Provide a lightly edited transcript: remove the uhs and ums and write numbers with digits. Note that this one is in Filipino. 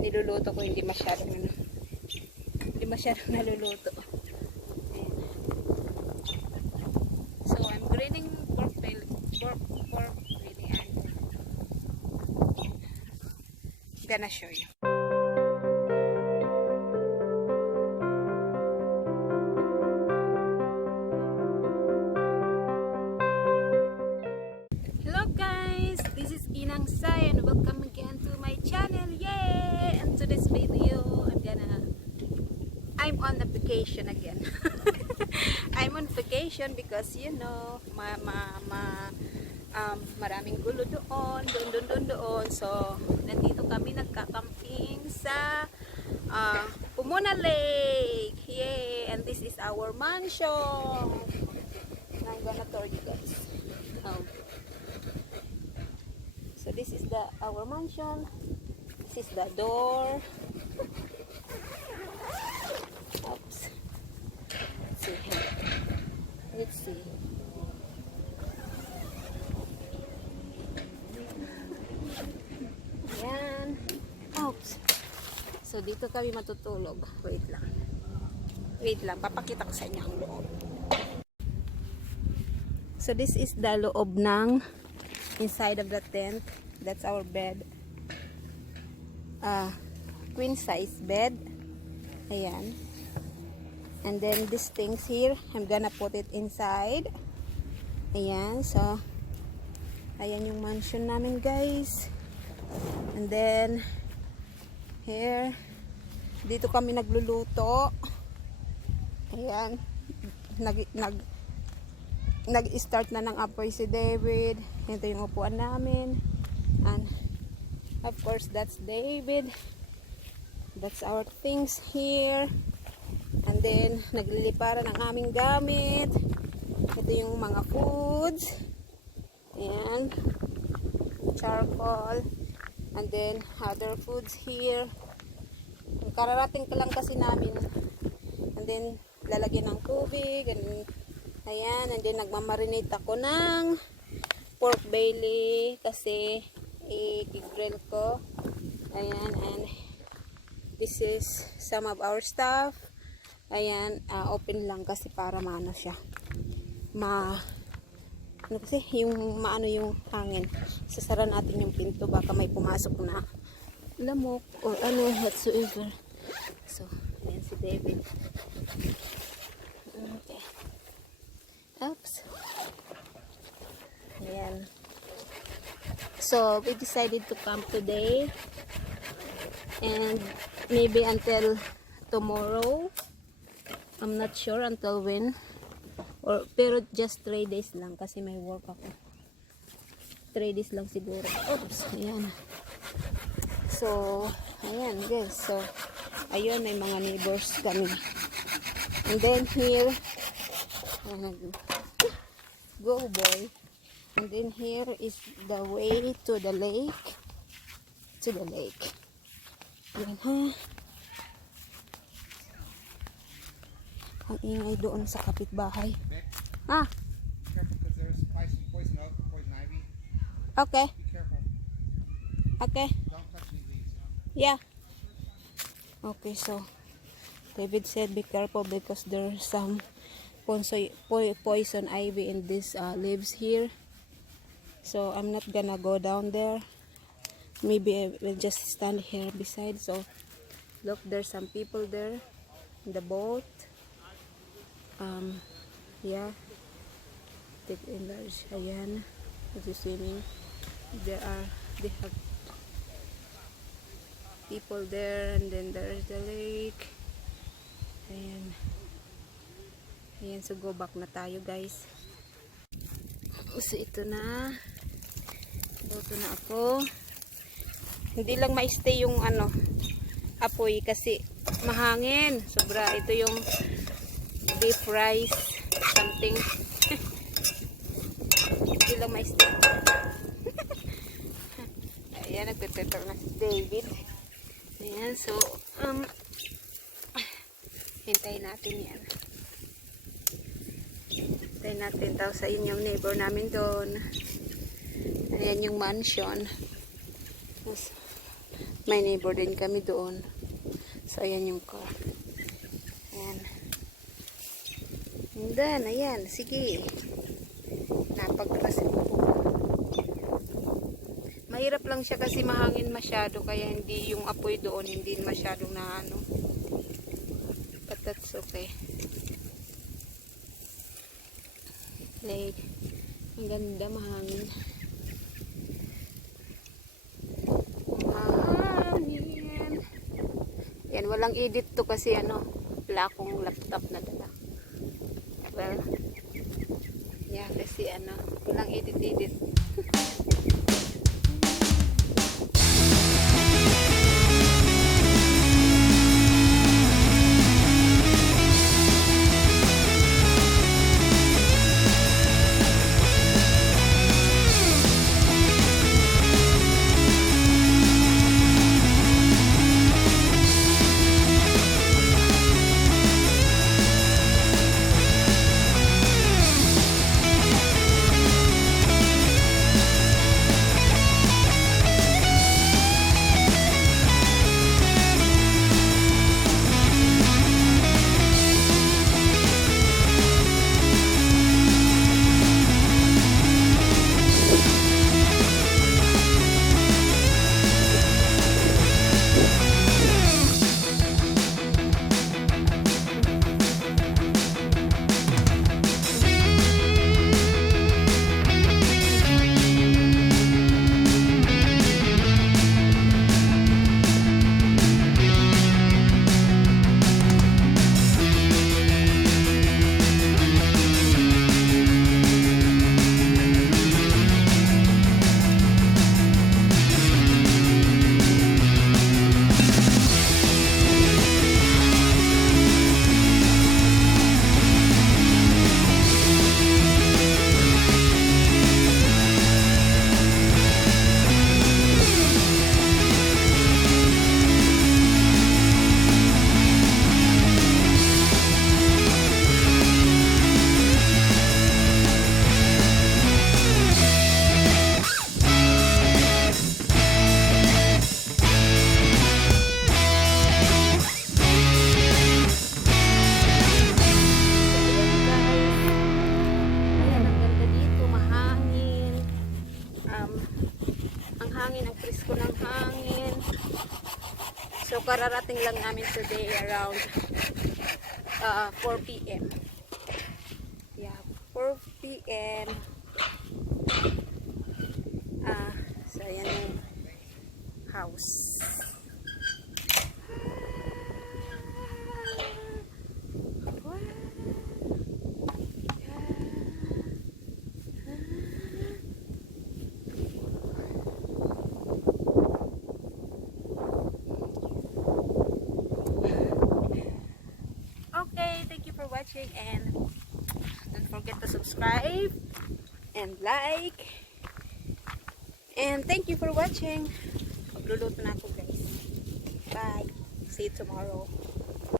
niluluto ko, hindi masyadong naluluto. Ayan. So I'm grilling pork belly and gonna show you. Hello guys, this is Ginang and welcome again to my channel. Yay! And today's video, I'm on a vacation again. I'm on vacation because you know, maraming gulo doon. So, nandito kami nagka-camping sa POMONA Lake. Yay! And this is our mansion. I'm gonna tour you guys. So this is our mansion. This is the door. Oops. Let's see. Ayan. Oops. So dito kami matutulog. Wait lang. Papakita ko sa inyo ang loob. So this is the loob ng inside of the tent. That's our bed. Queen size bed. Ayan. And then these things here, I'm gonna put it inside. Ayan. So, ayan yung mansion namin, guys. And then, here, dito kami nagluluto. Ayan. Nag-start na ng apoy si David. Ito yung upuan namin. And of course, that's David. That's our things here. And then, nagliliparan ang aming gamit. Ito yung mga foods. Ayan. Charcoal. And then, other foods here. Kararating ka lang kasi namin. And then, lalagyan ng tubig. And ayan, and then nagmamarinate ako ng pork belly kasi i-grill ko. Ayan, and this is some of our stuff. Ayan, open lang kasi para maano siya. Ano kasi, maano yung hangin. Sasara natin yung pinto, baka may pumasok na lamok or ano, whatsoever. So, ayan si David. Okay. Oops. Ayan. So, we decided to camp today. And maybe until tomorrow. I'm not sure until when. Pero just 3 days lang kasi may work ako. 3 days lang siguro. Oops. Ayan. So, ayan guys. So, ayun, may mga neighbors kami. And then here, go boy. And then here is the way to the lake. Yan ha. Ang ingay doon sa kapitbahay. Ah. Okay. Okay. Yeah. Okay, so David said be careful because there's some poison ivy in these leaves here. So I'm not gonna go down there. Maybe I will just stand here beside. So look, there's some people there in the boat. Yeah, take enlarge. Ayan, it's swimming. They have people there, and then there's the lake. Ayan, so go back na tayo guys. So ito na. Luto na ako. Hindi lang ma-stay yung apoy kasi mahangin. Sobra. Ito yung beef rice something. Hindi lang ma-stay. Ayan, nagpe-prepare na si David. Ayan, so hintayin natin yan. Hintayin natin. Tapos ayun yung neighbor namin doon. Ayan yung mansion. Tapos May neighbor din kami doon. So, ayan yung car. Ayan. And then, ayan. Sige. Napaglasin mo po. Mahirap lang siya kasi mahangin masyado. Kaya hindi yung apoy doon, hindi masyadong na ano. But that's okay. Like, ang ganda, mahangin. Mahangin. Yan, walang edit to kasi ano, wala akong laptop na dala. Well, yeah, kasi ano, walang edit. Ang presko ng hangin. So, kararating lang namin today around 4 p.m. Yeah, 4 p.m. So, ayan yung house. Watching, and don't forget to subscribe and like, and thank you for watching. Magluluto na ako, guys. Bye, see you tomorrow.